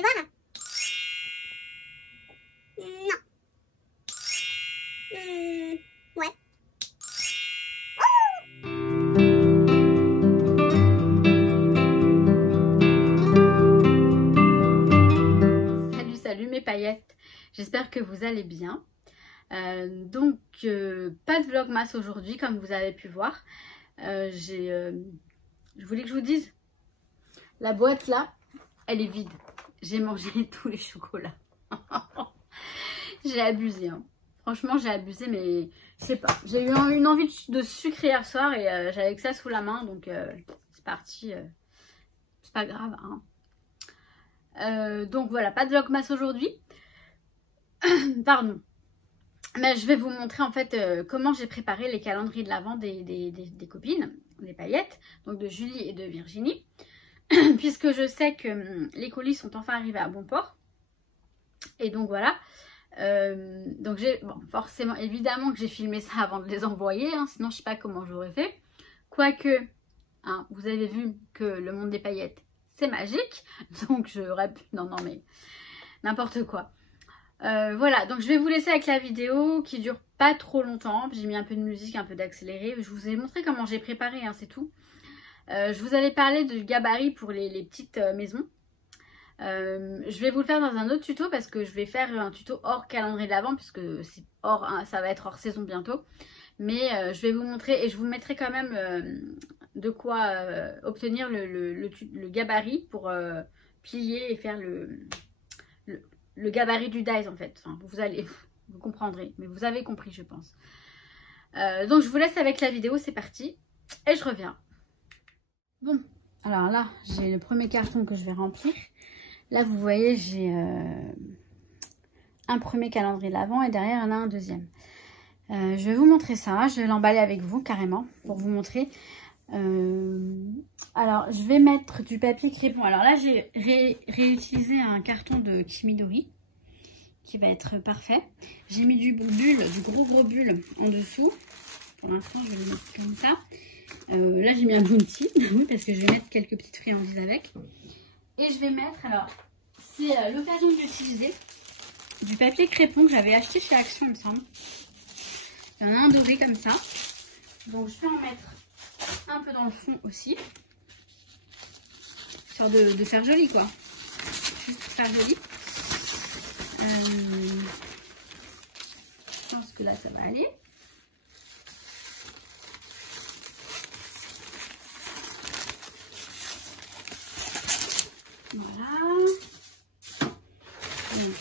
Fais voir. Non. Ouais. Salut mes paillettes, j'espère que vous allez bien. Donc pas de vlogmas aujourd'hui comme vous avez pu voir. Je voulais que je vous dise, la boîte là, elle est vide. J'ai mangé tous les chocolats. J'ai abusé, hein. Franchement j'ai abusé, mais je sais pas. J'ai eu une envie de sucre hier soir et j'avais que ça sous la main, donc c'est parti. C'est pas grave, hein. Donc voilà, pas de vlogmas aujourd'hui. Pardon. Mais je vais vous montrer en fait comment j'ai préparé les calendriers de l'Avent des copines, des paillettes, donc de Julie et de Virginie. Puisque je sais que les colis sont enfin arrivés à bon port. Et donc voilà. Donc j'ai, bon, forcément, évidemment que j'ai filmé ça avant de les envoyer, hein, sinon je sais pas comment j'aurais fait. Quoique, hein, vous avez vu que le monde des paillettes, c'est magique. Donc j'aurais pu... Non, mais n'importe quoi. Voilà, donc je vais vous laisser avec la vidéo qui dure pas trop longtemps. J'ai mis un peu de musique, un peu d'accéléré. Je vous ai montré comment j'ai préparé, hein, c'est tout. Je vous avais parlé du gabarit pour les petites maisons. Je vais vous le faire dans un autre tuto parce que je vais faire un tuto hors calendrier de l'Avent puisque c'est hors, hein, ça va être hors saison bientôt. Mais je vais vous montrer et je vous mettrai quand même de quoi obtenir le gabarit pour plier et faire le gabarit du dies en fait. Enfin, vous comprendrez, mais vous avez compris je pense. Donc je vous laisse avec la vidéo, c'est parti et je reviens. Bon, alors là j'ai le premier carton que je vais remplir. Là vous voyez j'ai un premier calendrier de l'Avent et derrière il y en a un deuxième. Je vais vous montrer ça, je vais l'emballer avec vous carrément pour vous montrer. Alors je vais mettre du papier crépon. Alors là j'ai réutilisé un carton de Kimidori qui va être parfait. J'ai mis du gros bulle en dessous. Pour l'instant je vais le mettre comme ça. Là j'ai mis un bounty parce que je vais mettre quelques petites friandises avec. Et je vais mettre, alors c'est l'occasion d'utiliser du papier crépon que j'avais acheté chez Action il me semble. Il y en a un doré comme ça. Donc je vais en mettre un peu dans le fond aussi, histoire de faire joli quoi, juste pour faire joli. Je pense que là ça va aller. Voilà. Donc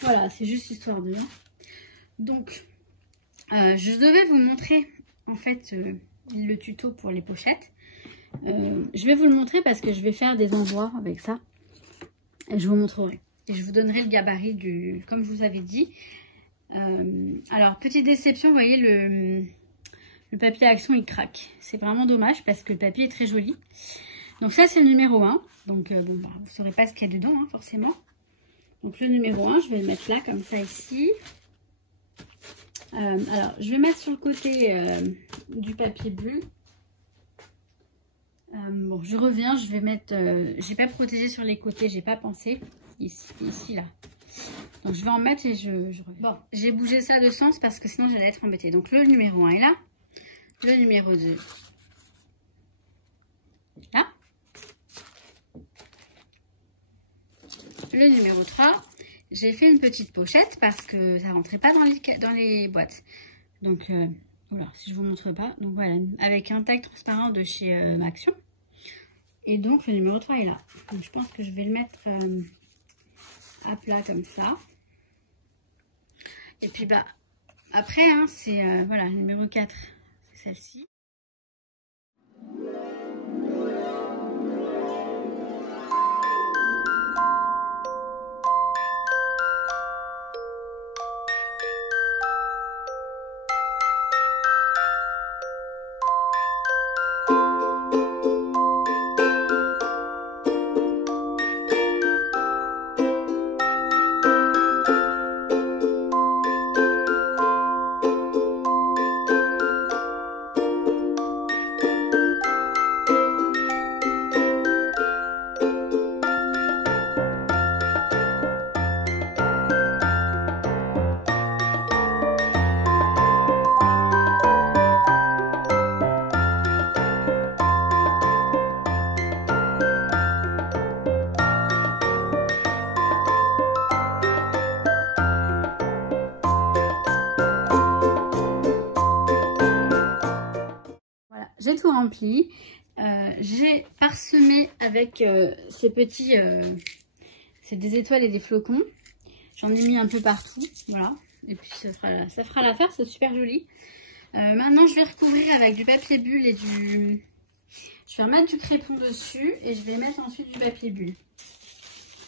voilà, c'est juste histoire de... Donc, je devais vous montrer, en fait, le tuto pour les pochettes. Je vais vous le montrer parce que je vais faire des envois avec ça. Et je vous montrerai. Et je vous donnerai le gabarit du... Comme je vous avais dit. Alors, petite déception, vous voyez, le papier Action, il craque. C'est vraiment dommage parce que le papier est très joli. Donc ça, c'est le numéro 1. Donc, bon, bah, vous ne saurez pas ce qu'il y a dedans, hein, forcément. Donc le numéro 1, je vais le mettre là, comme ça, ici. Alors, je vais mettre sur le côté du papier bleu. Bon, je reviens, je vais mettre... j'ai pas protégé sur les côtés, j'ai pas pensé. Ici, là. Donc, je vais en mettre et je reviens. Bon, j'ai bougé ça de sens parce que sinon, j'allais être embêtée. Donc, le numéro 1 est là. Le numéro 2. Là. Le numéro 3, j'ai fait une petite pochette parce que ça rentrait pas dans les boîtes. Donc, voilà, si je vous montre pas. Donc voilà, avec un tag transparent de chez Action. Et donc, le numéro 3 est là. Donc, je pense que je vais le mettre à plat comme ça. Et puis, bah, après, hein, c'est, voilà, le numéro 4, c'est celle-ci. j'ai tout rempli. J'ai parsemé avec ces petits... c'est des étoiles et des flocons. J'en ai mis un peu partout, voilà. Et puis ça fera l'affaire, c'est super joli. Maintenant, je vais recouvrir avec du papier bulle et du... Je vais remettre du crépon dessus et je vais mettre ensuite du papier bulle.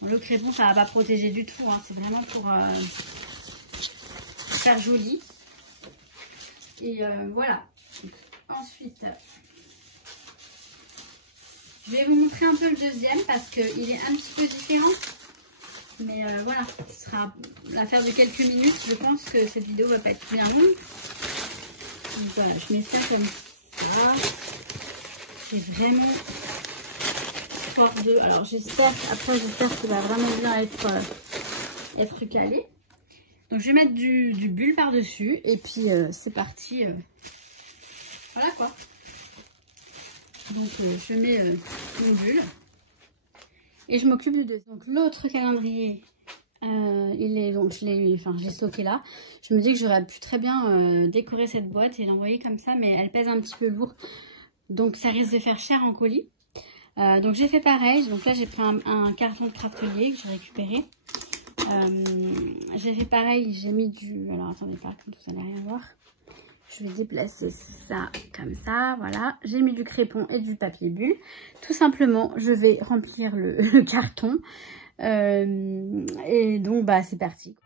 Bon, le crépon, ça va pas protéger du tout, hein. C'est vraiment pour faire joli. Et voilà. Donc, ensuite, je vais vous montrer un peu le deuxième parce qu'il est un petit peu différent. Mais voilà, ce sera l'affaire de quelques minutes. Je pense que cette vidéo va pas être bien longue. Donc voilà, je mets ça comme ça. C'est vraiment fort de... Alors j'espère qu'il va vraiment bien être calé. Donc je vais mettre du bulle par-dessus. Et puis c'est parti. Voilà quoi. Donc je mets mon bulle. Et je m'occupe du deuxième. Donc l'autre calendrier, j'ai stocké là. Je me dis que j'aurais pu très bien décorer cette boîte et l'envoyer comme ça, mais elle pèse un petit peu lourd. Donc ça risque de faire cher en colis. Donc j'ai fait pareil. Donc là j'ai pris un carton de Craftelier que j'ai récupéré. J'ai fait pareil, j'ai mis du... Alors attendez, par contre vous n'allez rien voir. Je vais déplacer ça comme ça, voilà. J'ai mis du crépon et du papier bulle. Tout simplement, je vais remplir le carton. Et donc, bah, c'est parti.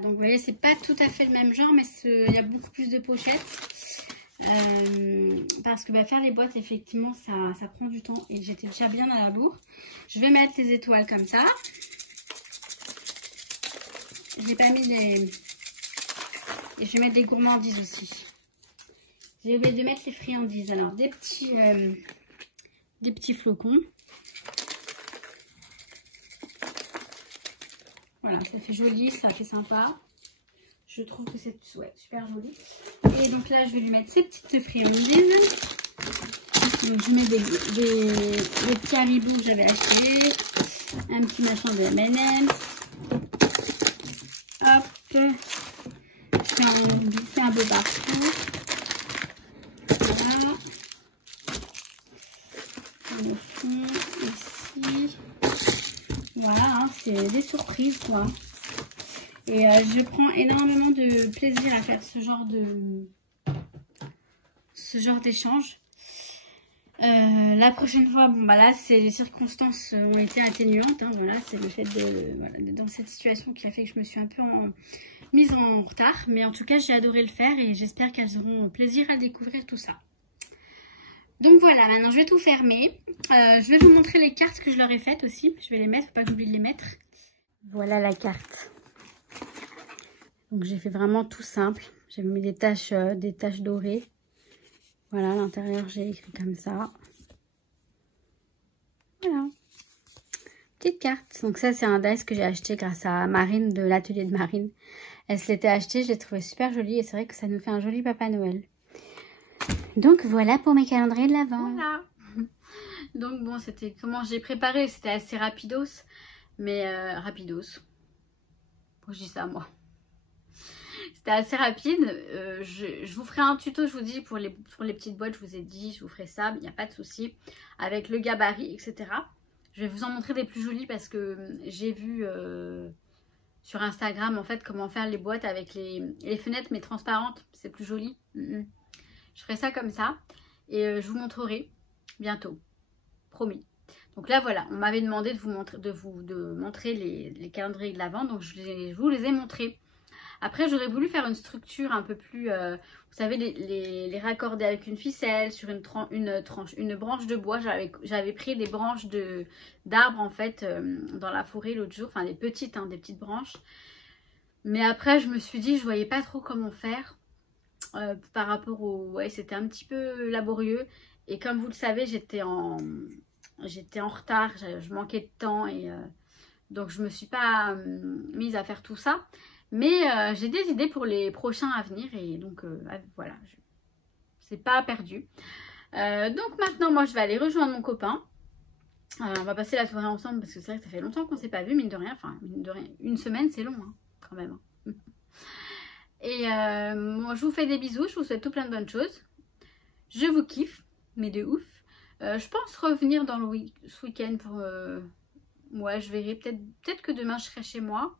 Donc vous voyez, c'est pas tout à fait le même genre, mais il y a beaucoup plus de pochettes. Parce que faire les boîtes, effectivement, ça prend du temps. Et j'étais déjà bien à la bourre. Je vais mettre les étoiles comme ça. J'ai pas mis les... Et je vais mettre des gourmandises aussi. J'ai oublié de mettre les friandises. Alors, des petits flocons. Voilà, ça fait joli, ça fait sympa. Je trouve que c'est super joli. Et donc là, je vais lui mettre ces petites friandises. Donc je mets des petits haribots que j'avais achetés. Un petit machin de M&M's. Hop. Je fais un glisser un peu partout. Voilà. Le fond, ici. Voilà, hein, c'est des surprises quoi. Et je prends énormément de plaisir à faire ce genre d'échange. La prochaine fois, bon bah là, les circonstances ont été atténuantes. Hein, voilà, c'est le fait d'être dans cette situation qui a fait que je me suis un peu mise en retard. Mais en tout cas, j'ai adoré le faire et j'espère qu'elles auront plaisir à découvrir tout ça. Donc voilà, maintenant je vais tout fermer. Je vais vous montrer les cartes que je leur ai faites aussi. Je vais les mettre, faut pas que j'oublie de les mettre. Voilà la carte. Donc j'ai fait vraiment tout simple. J'ai mis des taches dorées. Voilà, à l'intérieur j'ai écrit comme ça. Voilà. Petite carte. Donc ça c'est un dice que j'ai acheté grâce à Marine de l'atelier de Marine. Elle se l'était acheté, je l'ai trouvé super joli et c'est vrai que ça nous fait un joli Papa Noël. Donc voilà pour mes calendriers de l'Avent. Voilà. Donc bon, c'était comment j'ai préparé, c'était assez rapidos. Mais rapidos. Pourquoi je dis ça moi? C'était assez rapide. Je vous ferai un tuto, je vous dis, pour les petites boîtes, je vous ai dit, je vous ferai ça, il n'y a pas de souci. Avec le gabarit, etc. Je vais vous en montrer des plus jolies parce que j'ai vu sur Instagram en fait comment faire les boîtes avec les fenêtres mais transparentes. C'est plus joli. Je ferai ça comme ça et je vous montrerai. bientôt. Promis. Donc là, voilà, on m'avait demandé de vous montrer les calendriers de l'Avent, donc je vous les ai montrés. Après, j'aurais voulu faire une structure un peu plus, vous savez, les raccorder avec une ficelle sur une branche de bois. J'avais pris des branches d'arbres en fait dans la forêt l'autre jour, enfin des petites branches. Mais après, je me suis dit, je voyais pas trop comment faire par rapport au, ouais, c'était un petit peu laborieux. Et comme vous le savez, j'étais en retard, je manquais de temps et donc je me suis pas mise à faire tout ça. Mais j'ai des idées pour les prochains à venir et donc voilà, c'est pas perdu. Donc maintenant, moi je vais aller rejoindre mon copain. On va passer la soirée ensemble parce que c'est vrai que ça fait longtemps qu'on s'est pas vu, mine de rien. Enfin, mine de rien, une semaine c'est long hein, quand même. Hein. Et moi je vous fais des bisous, je vous souhaite tout plein de bonnes choses. Je vous kiffe, mais de ouf. Je pense revenir dans ce week-end pour... ouais, je verrai. Peut-être que demain je serai chez moi.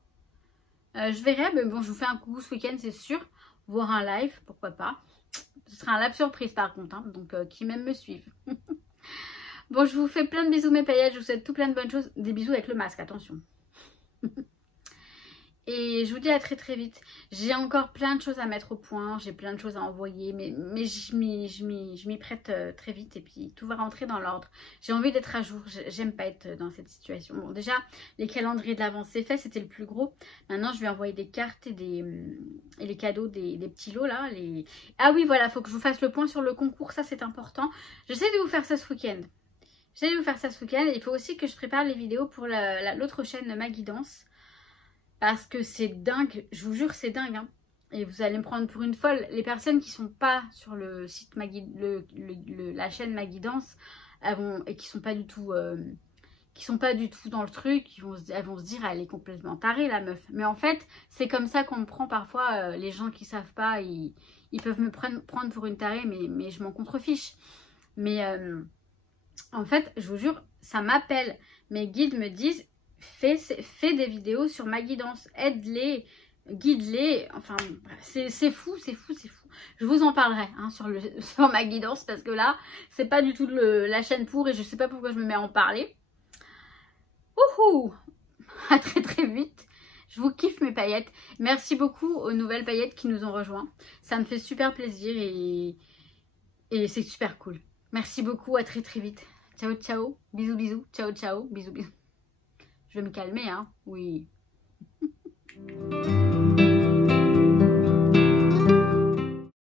Je verrai, mais bon, je vous fais un coucou ce week-end, c'est sûr. Voir un live, pourquoi pas. Ce sera un live surprise par contre, hein, donc qui même me suivent. Bon, je vous fais plein de bisous mes paillettes, je vous souhaite tout plein de bonnes choses. Des bisous avec le masque, attention. Et je vous dis à très très vite. J'ai encore plein de choses à mettre au point, j'ai plein de choses à envoyer, mais je m'y prête très vite et puis tout va rentrer dans l'ordre. J'ai envie d'être à jour, j'aime pas être dans cette situation. Bon, déjà, les calendriers de l'Avent c'est fait, c'était le plus gros. Maintenant, je vais envoyer des cartes et les cadeaux, des petits lots là. Ah oui, voilà, il faut que je vous fasse le point sur le concours, ça c'est important. J'essaie de vous faire ça ce week-end. J'essaie de vous faire ça ce week-end. Il faut aussi que je prépare les vidéos pour l'autre chaîne Maggie Danse. Parce que c'est dingue, je vous jure c'est dingue hein. Et vous allez me prendre pour une folle. Les personnes qui sont pas sur le site la chaîne Maggie Danse et qui sont pas du tout dans le truc, elles vont se dire elle est complètement tarée la meuf. Mais en fait c'est comme ça qu'on me prend parfois, les gens qui savent pas ils peuvent me prendre pour une tarée mais je m'en contrefiche. Mais en fait je vous jure ça m'appelle, mes guides me disent fais des vidéos sur Maggie Danse, aide-les, guide-les, enfin c'est fou. Je vous en parlerai hein, sur Maggie Danse parce que là c'est pas du tout la chaîne pour et je sais pas pourquoi je me mets à en parler. Wouhou, à très très vite. Je vous kiffe mes paillettes. Merci beaucoup aux nouvelles paillettes qui nous ont rejoints. Ça me fait super plaisir et c'est super cool. Merci beaucoup, à très très vite. Ciao ciao, bisous bisous, ciao ciao, bisous bisous. Je vais me calmer, hein, oui.